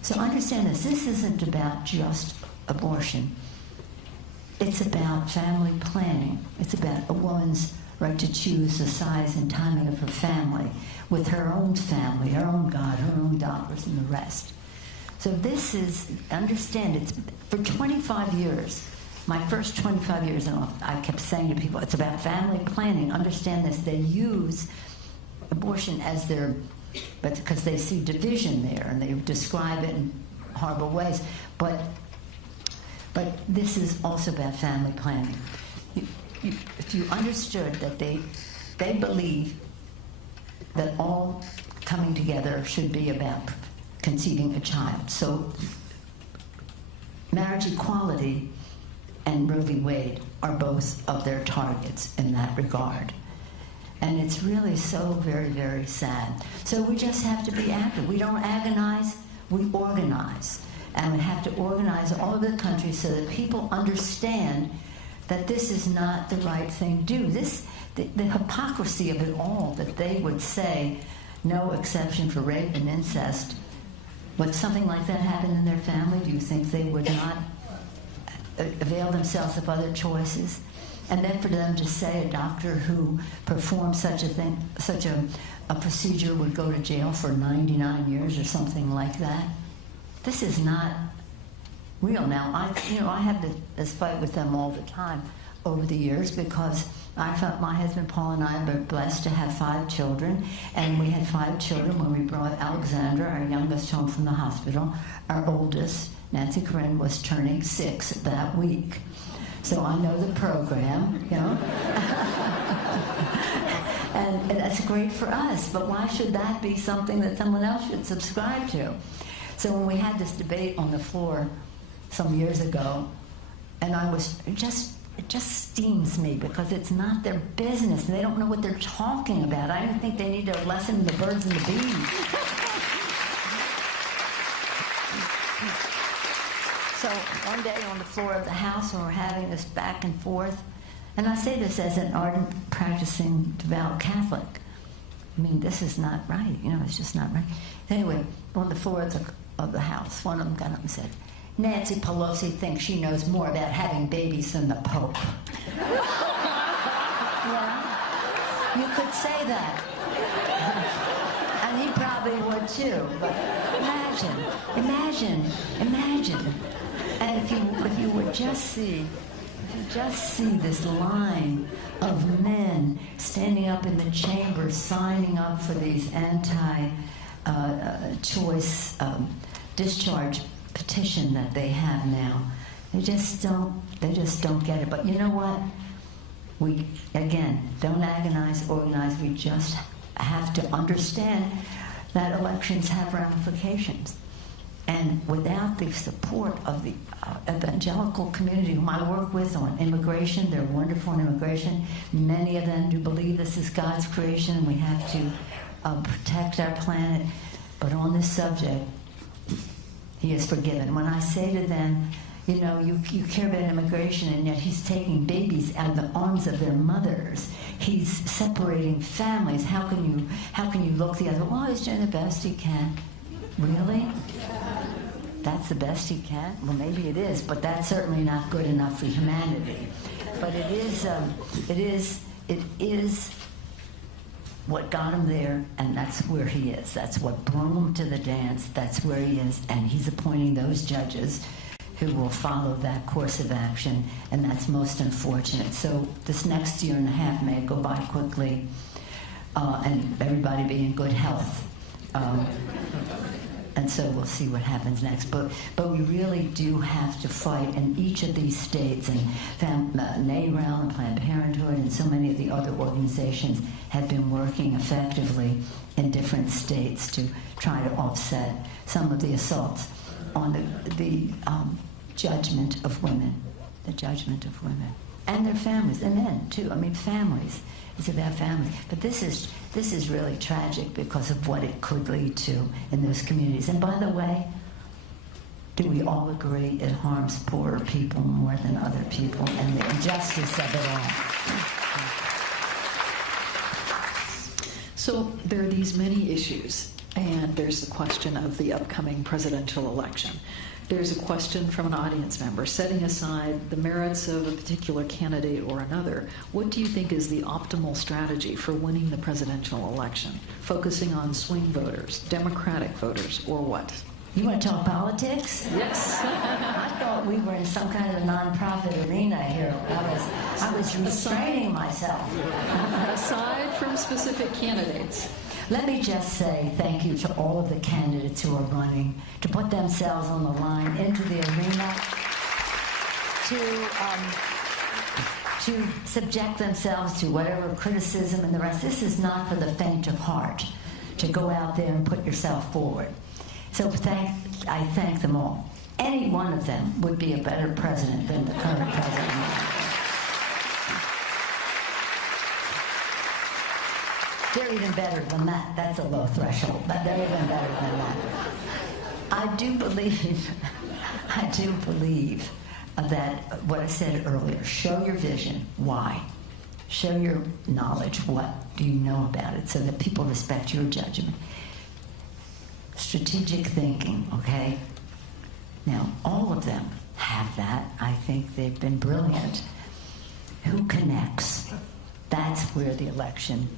So understand this. This isn't about just abortion. It's about family planning. It's about a woman's right to choose the size and timing of her family with her own family, her own God, her own doctors, and the rest. So this is, understand, it's for 25 years, my first 25 years in office, I kept saying to people, it's about family planning. Understand this. They use abortion as their, but because they see division there and they describe it in horrible ways. But this is also about family planning. If you understood that they believe that all coming together should be about conceiving a child. So marriage equality and Roe v. Wade are both of their targets in that regard. And it's really so very, very sad. So we just have to be active. We don't agonize, we organize. And we have to organize all over the country so that people understand that this is not the right thing to do. The hypocrisy of it all, that they would say no exception for rape and incest. Would something like that happen in their family? Do you think they would not avail themselves of other choices? And then for them to say a doctor who performed such a thing, such a procedure would go to jail for 99 years or something like that. This is not real. Now, I have this fight with them all the time over the years because I felt my husband Paul and I were blessed to have 5 children, and we had 5 children when we brought Alexandra, our youngest, home from the hospital. Our oldest, Nancy Corinne, was turning 6 that week. So I know the program, and that's great for us, but why should that be something that someone else should subscribe to? So when we had this debate on the floor some years ago, and it just steams me because it's not their business. They don't know what they're talking about. I don't think they need to lessen the birds and the bees. So one day on the floor of the House, when we're having this back and forth, and I say this as an ardent, practicing, devout Catholic. I mean, this is not right. It's just not right. Anyway, on the floor of the House, one of them got up and said, Nancy Pelosi thinks she knows more about having babies than the Pope. Yeah, you could say that. And he probably would too. But imagine. And if you would just see this line of men standing up in the chamber, signing up for these anti-choice discharge petition that they have now, they just don't get it. But you know what? We again don't agonize, organize. We just have to understand that elections have ramifications, and without the support of the evangelical community whom I work with on immigration, they're wonderful on immigration. Many of them do believe this is God's creation and we have to protect our planet. But on this subject, He is forgiven. When I say to them, You know, you care about immigration, and yet he's taking babies out of the arms of their mothers. He's separating families. How can you look the other way? Well, he's doing the best he can. Really? That's the best he can? Well, maybe it is, but that's certainly not good enough for humanity. But it is what got him there, and that's where he is. That's what brought him to the dance. That's where he is, and he's appointing those judges who will follow that course of action, and that's most unfortunate. So this next year and a half may go by quickly, and everybody be in good health. And so we'll see what happens next. But we really do have to fight in each of these states, and NARAL and Planned Parenthood and so many of the other organizations have been working effectively in different states to try to offset some of the assaults on the judgment of women, and their families, and men too. I mean, families. It's about families. But this is really tragic because of what it could lead to in those communities. And by the way, do we all agree it harms poorer people more than other people, and the injustice of it all? So there are these many issues, and there's the question of the upcoming presidential election. There's a question from an audience member. Setting aside the merits of a particular candidate or another, what do you think is the optimal strategy for winning the presidential election? Focusing on swing voters, Democratic voters, or what? You want to talk politics? Yes. I thought we were in some kind of nonprofit arena here. I was restraining myself. Aside from specific candidates. Let me just say thank you to all of the candidates who are running to put themselves on the line into the arena, to subject themselves to whatever criticism and the rest. This is not for the faint of heart, to go out there and put yourself forward. So I thank them all. Any one of them would be a better president than the current president. They're even better than that. That's a low threshold, but they're even better than that. I do believe that what I said earlier, show your vision. Why? Show your knowledge. What do you know about it, so that people respect your judgment. Strategic thinking, okay? Now, all of them have that. I think they've been brilliant. Who connects? That's where the election,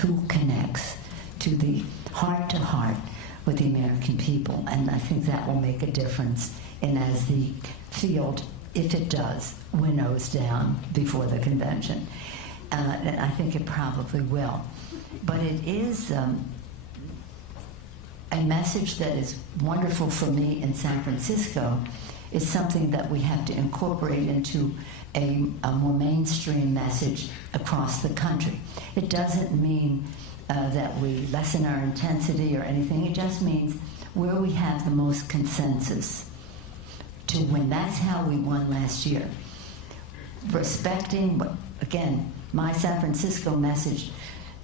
who connects to the heart-to-heart with the American people. And I think that will make a difference in as the field, if it does, winnows down before the convention. And I think it probably will. But it is a message that is wonderful for me in San Francisco. Is something that we have to incorporate into a more mainstream message across the country. It doesn't mean that we lessen our intensity or anything. It just means where we have the most consensus to win. That's how we won last year. Respecting, again, my San Francisco message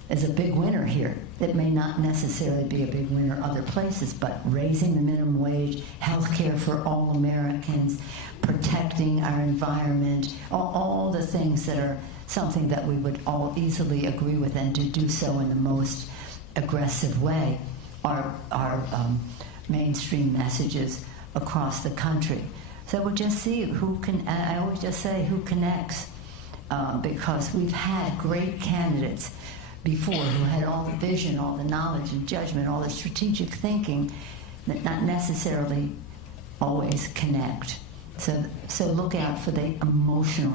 is a big winner here. It may not necessarily be a big winner other places, but raising the minimum wage, health care for all Americans, protecting our environment, all the things that are something that we would all easily agree with, and to do so in the most aggressive way are mainstream messages across the country. So we'll just see who can, I always just say who connects, because we've had great candidates before who had all the vision, all the knowledge and judgment, all the strategic thinking that not necessarily always connect. So look out for the emotional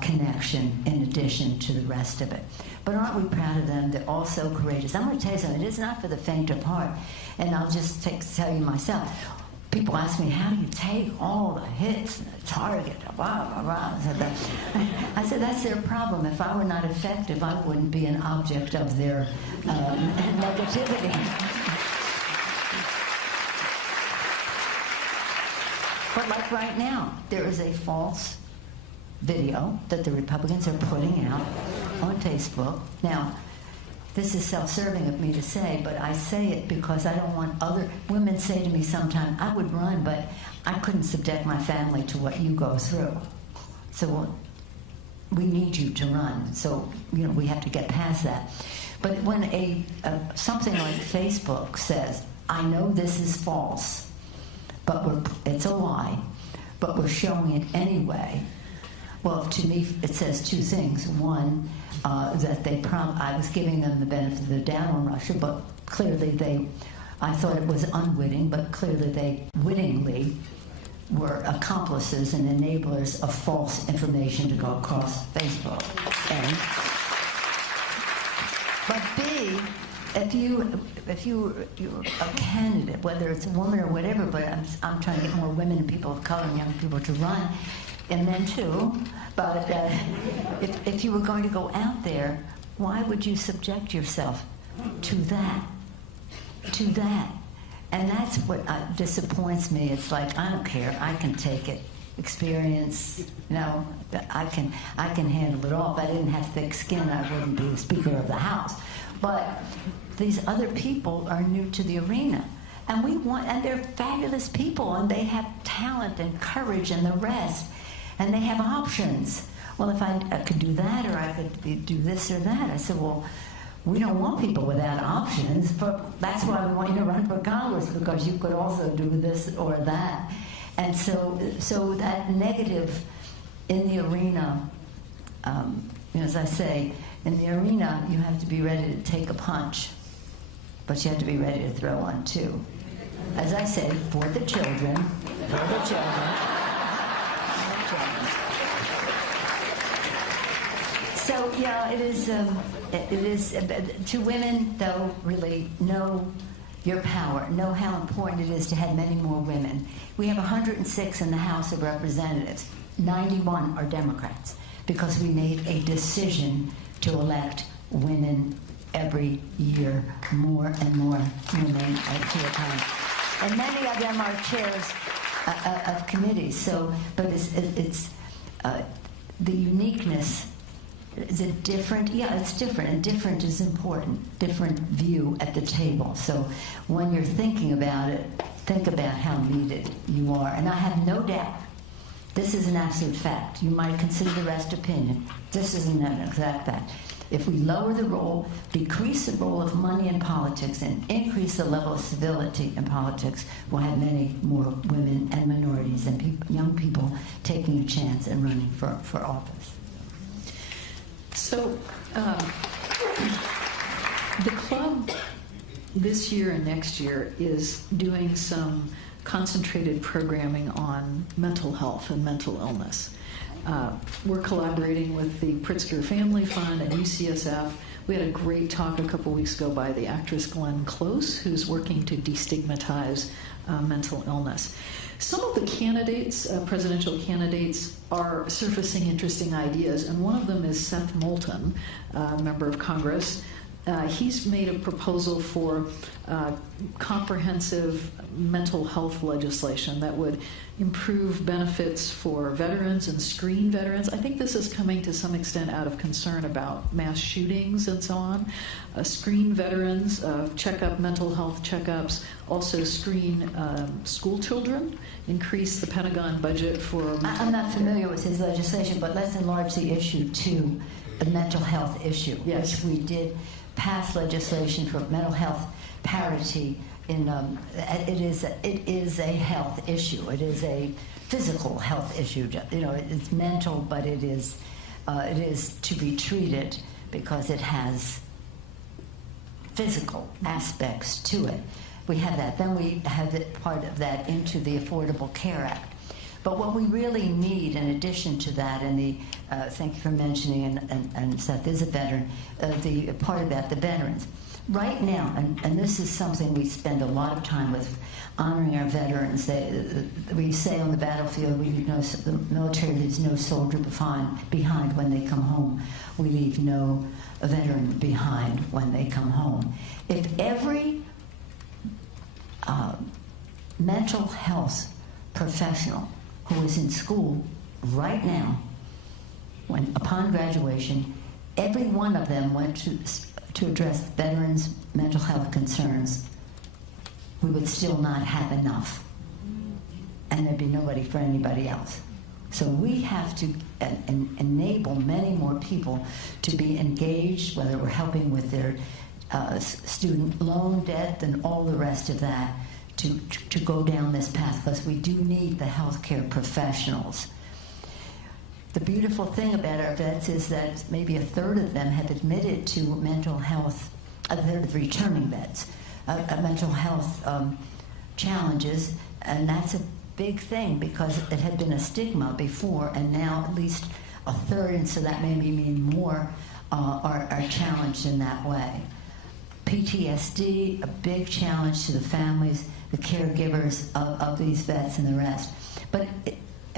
connection in addition to the rest of it. But aren't we proud of them? They're all so courageous. I'm going to tell you something. It is not for the faint of heart. And I'll just tell you myself. People ask me, how do you take all the hits and the target? Blah, blah, blah. I said, that's their problem. If I were not effective, I wouldn't be an object of their negativity. But like right now, there is a false video that the Republicans are putting out on Facebook. Now, this is self-serving of me to say, but I say it because I don't want other women say to me sometimes, I would run, but I couldn't subject my family to what you go through. So we need you to run. So, we have to get past that. But when something like Facebook says, I know this is false, but it's a lie, but we're showing it anyway. Well, to me, it says two things. One, that I was giving them the benefit of the doubt on Russia, but clearly I thought it was unwitting, but clearly they wittingly were accomplices and enablers of false information to go across Facebook. But B, if you're a candidate, whether it's a woman or whatever, but I'm trying to get more women and people of color and young people to run, and men too, but if you were going to go out there, why would you subject yourself to that? And that's what disappoints me. It's like, I don't care, I can take it. Experience, I can handle it all. If I didn't have thick skin, I wouldn't be the Speaker of the House. But these other people are new to the arena. And they're fabulous people, and they have talent and courage and the rest. And they have options. Well, if I could do that, or I could do this or that. I said, well, we don't want people without options, but that's why we want you to run for Congress, because you could also do this or that. And so that negative in the arena, as I say, in the arena, you have to be ready to take a punch, but you have to be ready to throw one too. As I say, for the children. So yeah, it is to women, though, really know your power, know how important it is to have many more women. We have 106 in the House of Representatives. 91 are Democrats, because we made a decision to elect women every year, more and more women to a time. And many of them are chairs of committees. So, but it's the uniqueness. Is it different? Yeah, it's different, and different is important. Different view at the table. So when you're thinking about it, think about how needed you are. And I have no doubt, this is an absolute fact. You might consider the rest opinion. This is an exact fact. If we lower the role, decrease the role of money in politics, and increase the level of civility in politics, we'll have many more women and minorities and young people taking a chance and running for office. So, the club this year and next year is doing some concentrated programming on mental health and mental illness. We're collaborating with the Pritzker Family Fund and UCSF. We had a great talk a couple weeks ago by the actress Glenn Close, who's working to destigmatize mental illness. Some of the candidates, presidential candidates, are surfacing interesting ideas, and one of them is Seth Moulton, a member of Congress. He's made a proposal for comprehensive mental health legislation that would improve benefits for veterans and screen veterans. I think this is coming to some extent out of concern about mass shootings and so on. Screen veterans, mental health checkups, also screen school children, increase the Pentagon budget for... I'm not familiar with his legislation, but let's enlarge the issue to the mental health issue. Yes. Which we did pass legislation for mental health parity. It is a health issue. It is a physical health issue. It's mental, but it is to be treated because it has physical aspects to it. We have that. Then we have part of that into the Affordable Care Act. But what we really need, in addition to that, and thank you for mentioning, and Seth is a veteran, the part about the veterans. Right now, and this is something we spend a lot of time with, honoring our veterans. We say on the battlefield, the military leaves no soldier behind when they come home. We leave no veteran behind when they come home. If every mental health professional who is in school right now, upon graduation, every one of them went to to address veterans' mental health concerns, we would still not have enough. And there'd be nobody for anybody else. So we have to enable many more people to be engaged, whether we're helping with their student loan debt and all the rest of that, to go down this path, because we do need the healthcare professionals. The beautiful thing about our vets is that maybe a third of them have admitted to mental health, a third of returning vets, mental health challenges, and that's a big thing because it had been a stigma before, and now at least a third, and so that maybe mean more, are challenged in that way. PTSD, a big challenge to the families, the caregivers of these vets and the rest. But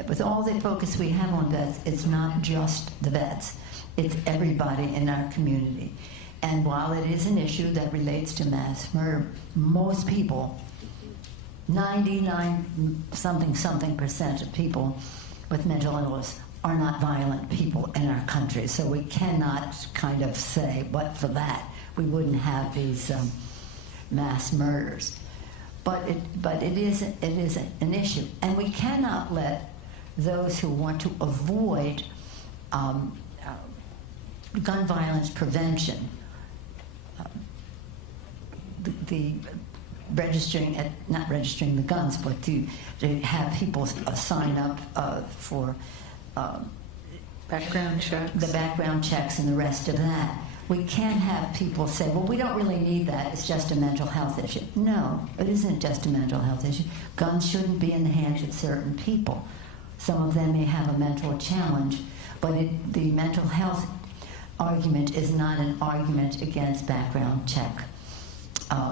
with all the focus we have on vets, it's not just the vets. It's everybody in our community. And while it is an issue that relates to mass murder, most people, 99% of people with mental illness are not violent people in our country. So we cannot kind of say, but for that, we wouldn't have these mass murders. But it is an issue. And we cannot let those who want to avoid gun violence prevention, not registering the guns, but to have people sign up for background checks. The background checks and the rest of that. We can't have people say, well, we don't really need that, it's just a mental health issue. No, it isn't just a mental health issue. Guns shouldn't be in the hands of certain people. Some of them may have a mental challenge, but the mental health argument is not an argument against background check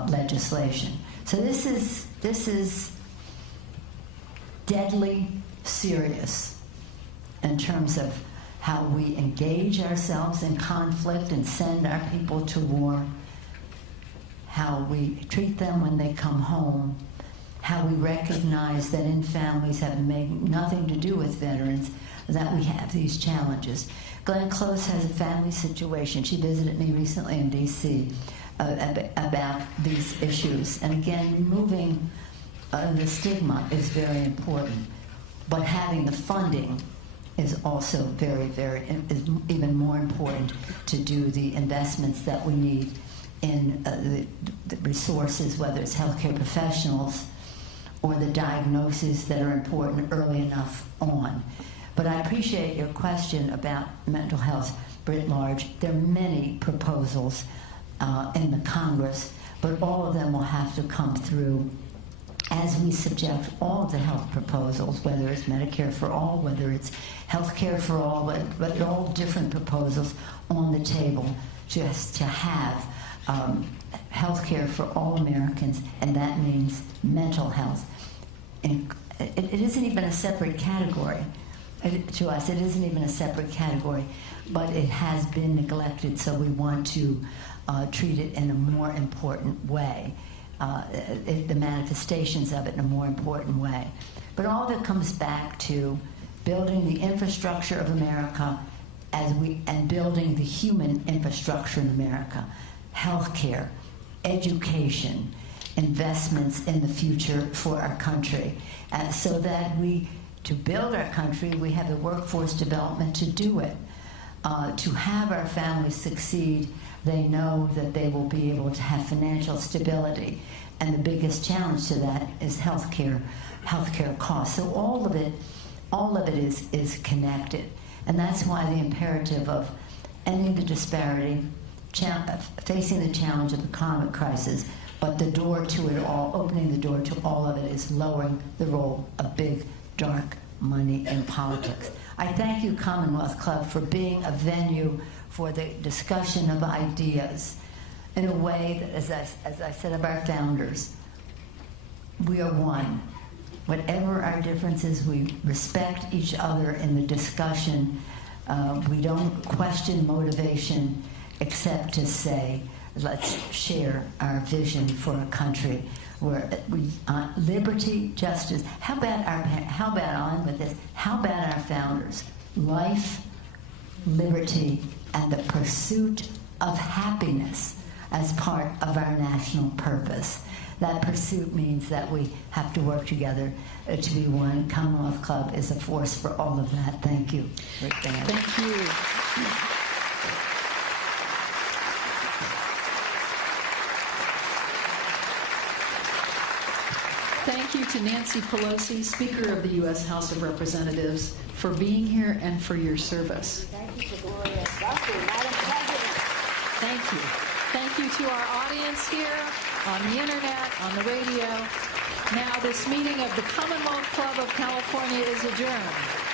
legislation. So this is deadly serious in terms of how we engage ourselves in conflict and send our people to war, how we treat them when they come home, how we recognize that in families having nothing to do with veterans, that we have these challenges. Glenn Close has a family situation. She visited me recently in D.C. About these issues. And again, removing the stigma is very important. But having the funding is also is even more important to do the investments that we need in the resources, whether it's healthcare professionals or the diagnoses that are important early enough on. But I appreciate your question about mental health writ large. There are many proposals in the Congress, but all of them will have to come through as we subject all of the health proposals, whether it's Medicare for all, whether it's health care for all, but all different proposals on the table just to have health care for all Americans, and that means mental health. And it isn't even a separate category. To us, it isn't even a separate category, but it has been neglected, so we want to treat it in a more important way, the manifestations of it in a more important way. But all of it comes back to building the infrastructure of America and building the human infrastructure in America, healthcare, education, investments in the future for our country, so that to build our country, we have the workforce development to do it. To have our families succeed, they know that they will be able to have financial stability. And the biggest challenge to that is healthcare costs. So all of it is connected. And that's why the imperative of ending the disparity, facing the challenge of the economic crisis, but the door to it all, opening the door to all of it, is lowering the role of big, dark money in politics. I thank you, Commonwealth Club, for being a venue for the discussion of ideas in a way that, as I said of our founders, we are one. Whatever our differences, we respect each other in the discussion. We don't question motivation except to say, let's share our vision for a country where liberty, justice. How about on with this? How about our founders? Life, liberty, and the pursuit of happiness as part of our national purpose. That pursuit means that we have to work together to be one. Commonwealth Club is a force for all of that. Thank you, Rick Van. Thank you. Thank you to Nancy Pelosi, Speaker of the U.S. House of Representatives, for being here and for your service. Thank you for Gloria. Madam President. Thank you. Thank you to our audience here, on the internet, on the radio. Now, this meeting of the Commonwealth Club of California is adjourned.